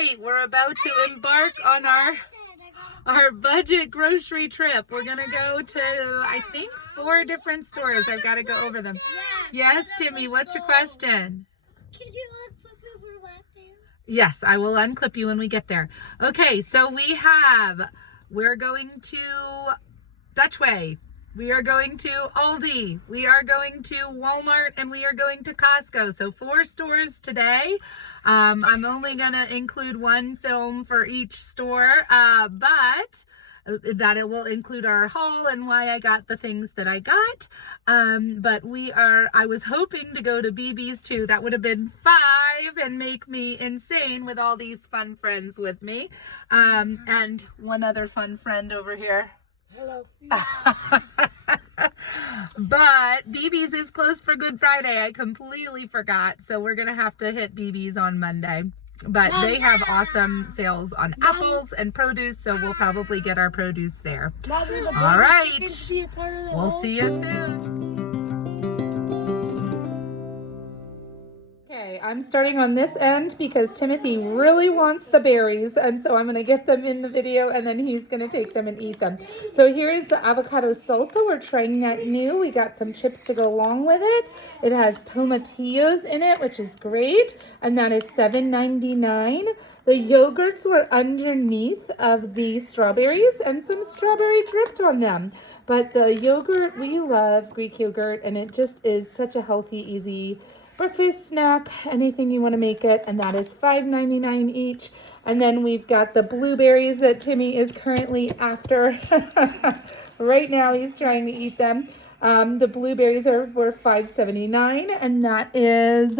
right, we're about to embark on our budget grocery trip. We're gonna go to, I think, 4 different stores. I've got to go over them. Yes, Timmy, what's your question? Can you unclip it for laughing? Yes, I will unclip you when we get there. Okay, so we're going to Dutchway. We are going to Aldi, we are going to Walmart, and we are going to Costco. So 4 stores today. I'm only going to include 1 film for each store, but that it will include our haul and why I got the things that I got. But I was hoping to go to BB's too. That would have been 5 and make me insane with all these fun friends with me. And one other fun friend over here. Hello. But BB's is closed for Good Friday. I completely forgot. So we're going to have to hit BB's on Monday. But they have awesome sales on apples and produce, so we'll probably get our produce there. All right. We'll see you soon. Okay, I'm starting on this end because Timothy really wants the berries, and so I'm going to get them in the video, and then he's going to take them and eat them. So here is the avocado salsa. We're trying that new. We got some chips to go along with it. It has tomatillos in it, which is great, and that is $7.99. The yogurts were underneath of the strawberries and some strawberry dripped on them. But the yogurt, we love Greek yogurt, and it just is such a healthy, easy breakfast snack, anything you want to make it, and that is $5.99 each. And then we've got the blueberries that Timmy is currently after. Right now he's trying to eat them. The blueberries were $5.79, and that is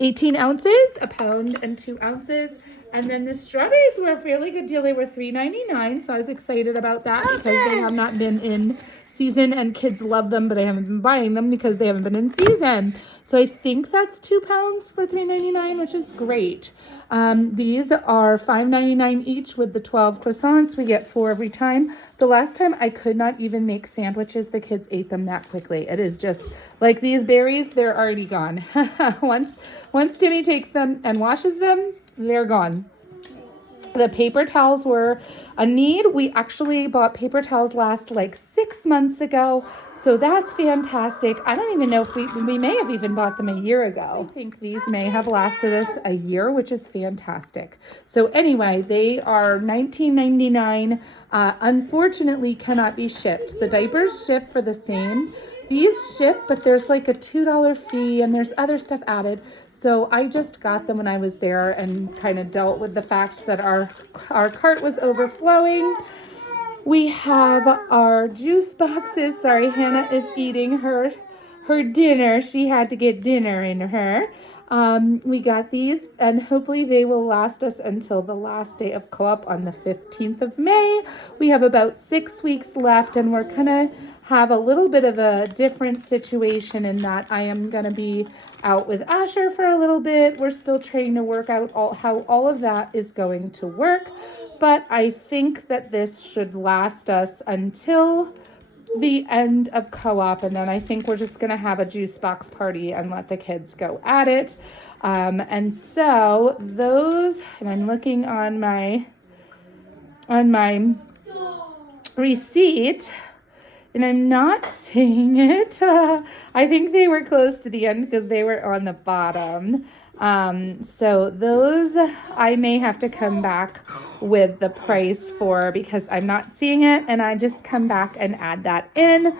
18 ounces, a pound and 2 ounces. And then the strawberries were a fairly good deal. They were $3.99, so I was excited about that because they have not been in season, and kids love them, but I haven't been buying them because they haven't been in season. So I think that's 2 pounds for $3.99, which is great. These are $5.99 each with the 12 croissants. We get 4 every time. The last time I could not even make sandwiches. The kids ate them that quickly. It is just like these berries, they're already gone. Once Timmy takes them and washes them, they're gone. The paper towels were a need. We actually bought paper towels last like 6 months ago. So that's fantastic. I don't even know if we may have even bought them a year ago. I think these may have lasted us a year, which is fantastic. So anyway, they are $19.99. Unfortunately, cannot be shipped. The diapers ship for the same. These ship, but there's like a $2 fee, and there's other stuff added. So I just got them when I was there and kind of dealt with the fact that our cart was overflowing. We have our juice boxes. Sorry, Hannah is eating her dinner. She had to get dinner in her. We got these, and hopefully they will last us until the last day of co-op on the 15th of May. We have about 6 weeks left, and we're going to have a little bit of a different situation in that I am going to be out with Asher for a little bit. We're still trying to work out how all of that is going to work. But I think that this should last us until the end of co-op, and then I think we're just going to have a juice box party and let the kids go at it. And so those, and I'm looking on my receipt, and I'm not seeing it. I think they were close to the end because they were on the bottom. So those I may have to come back with the price for because I'm not seeing it, and I just come back and add that in.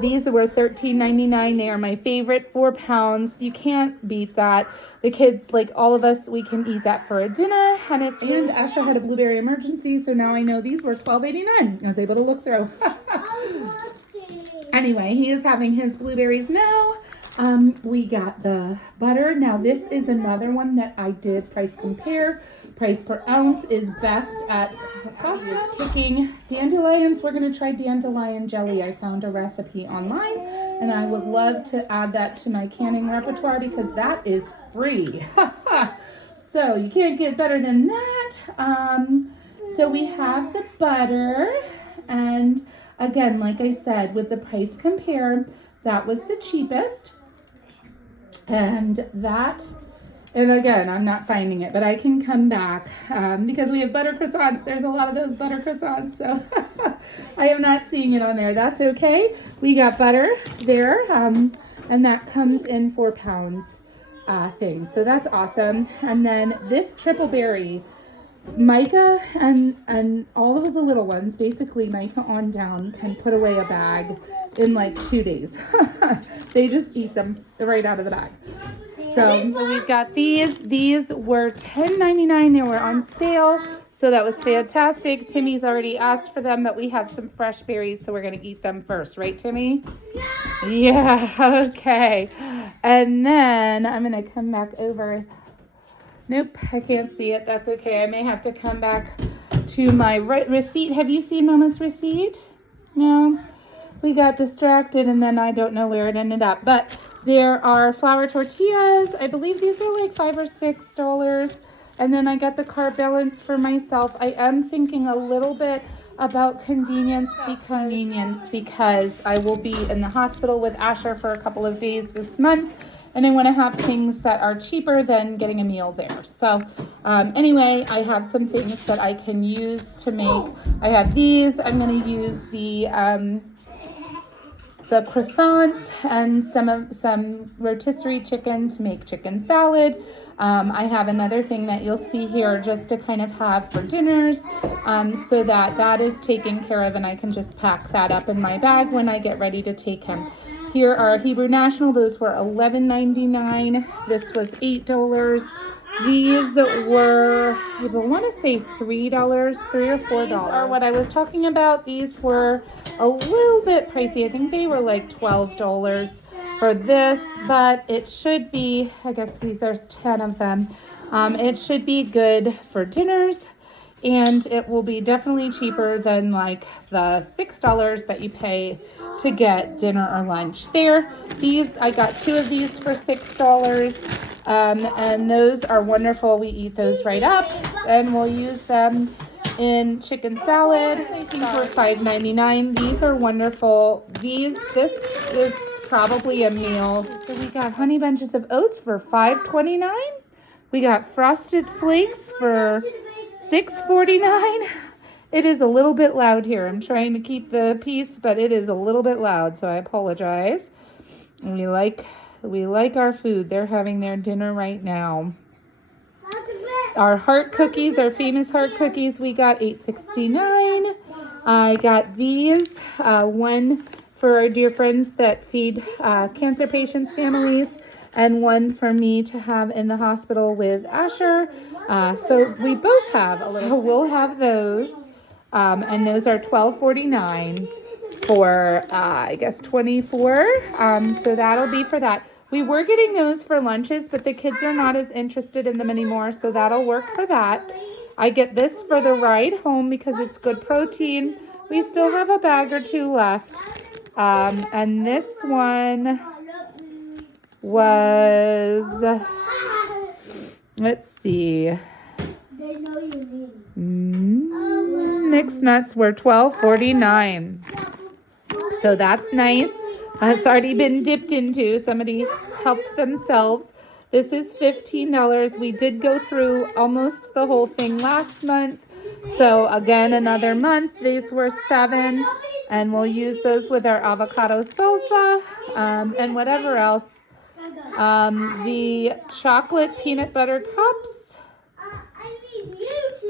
These were $13.99. They are my favorite, 4 pounds. You can't beat that. The kids, like all of us, we can eat that for a dinner, and Asher had a blueberry emergency, so now I know these were $12.89. I was able to look through. Anyway, he is having his blueberries now. We got the butter. Now this is another one that I did price compare. Price per ounce is best at Costco. Picking dandelions. We're going to try dandelion jelly. I found a recipe online, and I would love to add that to my canning repertoire because that is free. So you can't get better than that. So we have the butter, and again, like I said, with the price compare, that was the cheapest. And that And again, I'm not finding it, but I can come back because we have butter croissants. There's a lot of those butter croissants, so I am not seeing it on there. That's okay. We got butter there, and that comes in 4 pounds thing. So that's awesome. And then this triple berry, Micah and all of the little ones, basically Micah on down, can put away a bag in like 2 days. They just eat them right out of the bag. So we've got these. These were $10.99. They were on sale. So that was fantastic. Timmy's already asked for them, but we have some fresh berries, so we're going to eat them first. Right, Timmy? Yeah, okay. And then I'm going to come back over. Nope, I can't see it. That's okay. I may have to come back to my receipt. Have you seen Mama's receipt? No? We got distracted, and then I don't know where it ended up. But there are flour tortillas. I believe these are like $5 or $6. And then I got the carb balance for myself. I am thinking a little bit about convenience because I will be in the hospital with Asher for a couple of days this month. And I want to have things that are cheaper than getting a meal there. So anyway, I have some things that I can use to make. I have these. I'm going to use the croissants and some rotisserie chicken to make chicken salad. I have another thing that you'll see here just to kind of have for dinners, so that is taken care of, and I can just pack that up in my bag when I get ready to take him. Here are Hebrew National. Those were $11.99. This was $8. These were, I want to say $3, $3 or $4 are what I was talking about. These were a little bit pricey. I think they were like $12 for this, but it should be, I guess there's 10 of them. It should be good for dinners, and it will be definitely cheaper than like the $6 that you pay to get dinner or lunch there. These, I got 2 of these for $6. And those are wonderful. We eat those right up, and we'll use them in chicken salad. I think for $5.99. These are wonderful. This is probably a meal. So we got honey bunches of oats for $5.29. We got frosted flakes for $6.49. It is a little bit loud here. I'm trying to keep the peace, but it is a little bit loud, so I apologize. And we like our food. They're having their dinner right now. Our heart cookies, our famous heart cookies, we got $8.69. I got these, one for our dear friends that feed cancer patients' families, and one for me to have in the hospital with Asher. So we both have a little. So we'll have those, and those are $12.49 for I guess 24. So that'll be for that. We were getting those for lunches, but the kids are not as interested in them anymore, so that'll work for that. I get this for the ride home because it's good protein. We still have a bag or 2 left. And this one was, let's see, mixed nuts were $12.49. So that's nice. It's already been dipped into. Somebody helped themselves. This is $15. We did go through almost the whole thing last month. So again, another month. These were $7. And we'll use those with our avocado salsa and whatever else. The chocolate peanut butter cups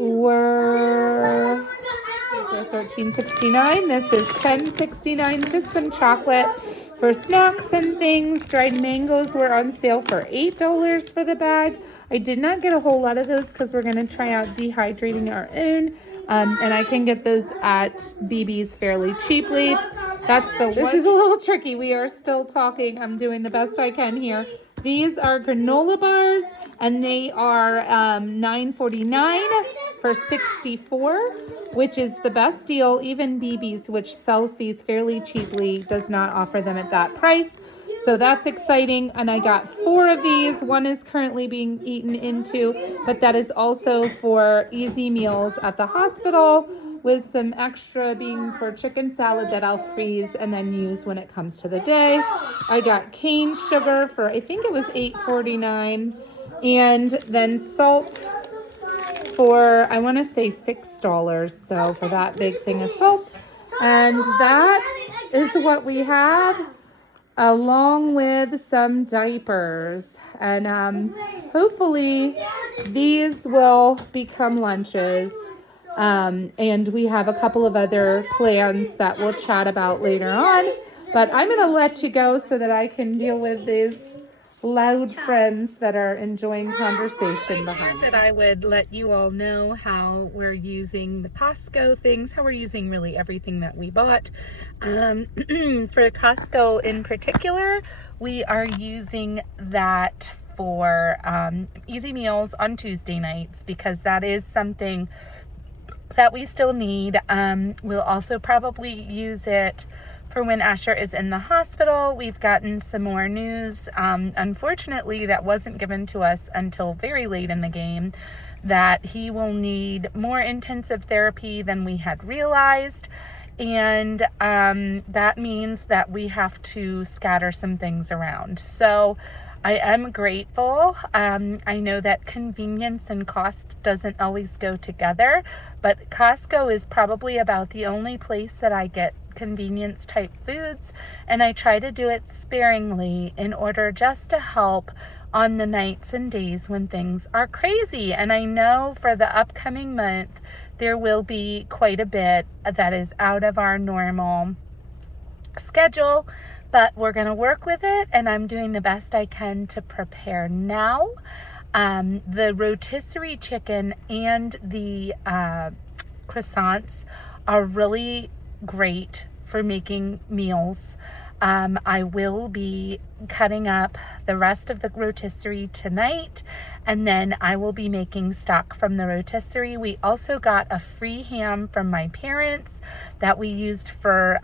were $13.69. This is $10.69. Just some chocolate for snacks and things. Dried mangoes were on sale for $8 for the bag. I did not get a whole lot of those because we're going to try out dehydrating our own. And I can get those at BB's fairly cheaply. This is a little tricky. We are still talking. I'm doing the best I can here. These are granola bars, and they are $9.49 for 64, which is the best deal. Even BB's, which sells these fairly cheaply, does not offer them at that price. So that's exciting. And I got 4 of these. One is currently being eaten into, but that is also for easy meals at the hospital, with some extra being for chicken salad that I'll freeze and then use when it comes to the day. I got cane sugar for, I think it was $8.49. And then salt for, I want to say $6. So for that big thing of salt. And that is what we have, along with some diapers. And hopefully these will become lunches. And we have a couple of other plans that we'll chat about later on. But I'm going to let you go so that I can deal with these loud friends that are enjoying conversation behind me. That I would let you all know how we're using the Costco things, how we're using really everything that we bought. For Costco in particular, we are using that for easy meals on Tuesday nights, because that is something that we still need. We'll also probably use it for when Asher is in the hospital. We've gotten some more news, unfortunately, that wasn't given to us until very late in the game, that he will need more intensive therapy than we had realized. And that means that we have to scatter some things around. So I am grateful. I know that convenience and cost doesn't always go together, but Costco is probably about the only place that I get convenience type foods, and I try to do it sparingly in order just to help on the nights and days when things are crazy. And I know for the upcoming month there will be quite a bit that is out of our normal schedule, but we're going to work with it, and I'm doing the best I can to prepare now. The rotisserie chicken and the croissants are really great for making meals. I will be cutting up the rest of the rotisserie tonight, and then I will be making stock from the rotisserie. We also got a free ham from my parents that we used for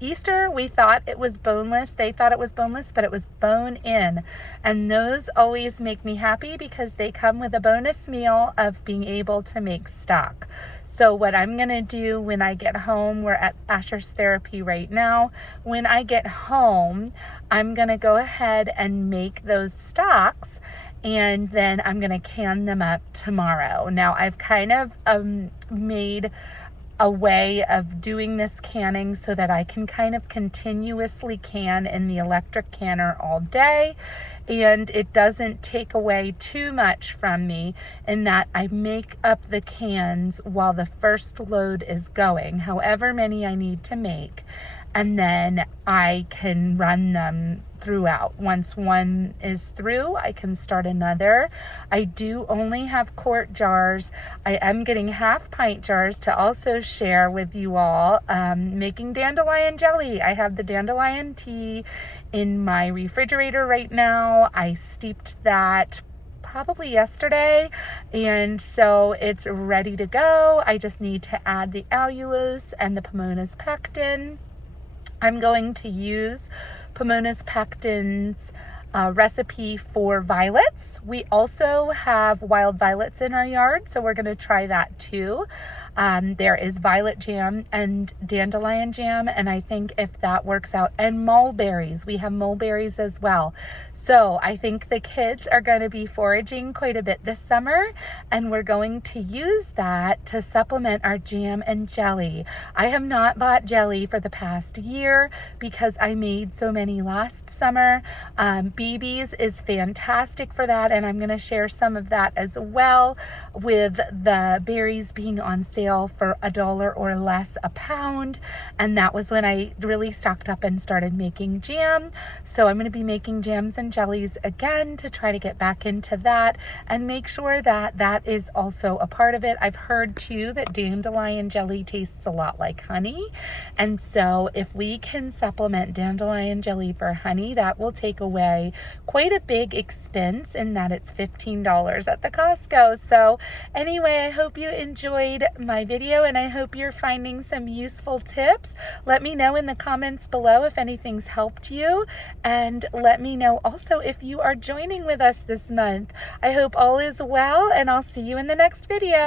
Easter. We thought it was boneless. They thought it was boneless, but it was bone-in. And those always make me happy because they come with a bonus meal of being able to make stock. So what I'm going to do when I get home, we're at Asher's therapy right now. When I get home, I'm going to go ahead and make those stocks, and then I'm going to can them up tomorrow. Now, I've kind of made a way of doing this canning so that I can kind of continuously can in the electric canner all day, and it doesn't take away too much from me in that I make up the cans while the first load is going, however many I need to make, and then I can run them throughout. Once one is through, I can start another. I do only have quart jars. I am getting half pint jars to also share with you all. Making dandelion jelly. I have the dandelion tea in my refrigerator right now. I steeped that probably yesterday, and so it's ready to go. I just need to add the allulose and the Pomona's pectin. I'm going to use Pomona's pectin's recipe for violets. We also have wild violets in our yard, so we're going to try that too. There is violet jam and dandelion jam, and I think if that works out, and mulberries. We have mulberries as well. So I think the kids are going to be foraging quite a bit this summer, and we're going to use that to supplement our jam and jelly. I have not bought jelly for the past year because I made so many last summer. BB's is fantastic for that, and I'm going to share some of that as well, with the berries being on sale for $1 or less a pound, and that was when I really stocked up and started making jam. So I'm going to be making jams and jellies again to try to get back into that and make sure that that is also a part of it. I've heard too that dandelion jelly tastes a lot like honey, and so if we can supplement dandelion jelly for honey, that will take away quite a big expense in that it's $15 at the Costco. So anyway, I hope you enjoyed my video, and I hope you're finding some useful tips. Let me know in the comments below if anything's helped you, and let me know also if you are joining with us this month. I hope all is well, and I'll see you in the next video.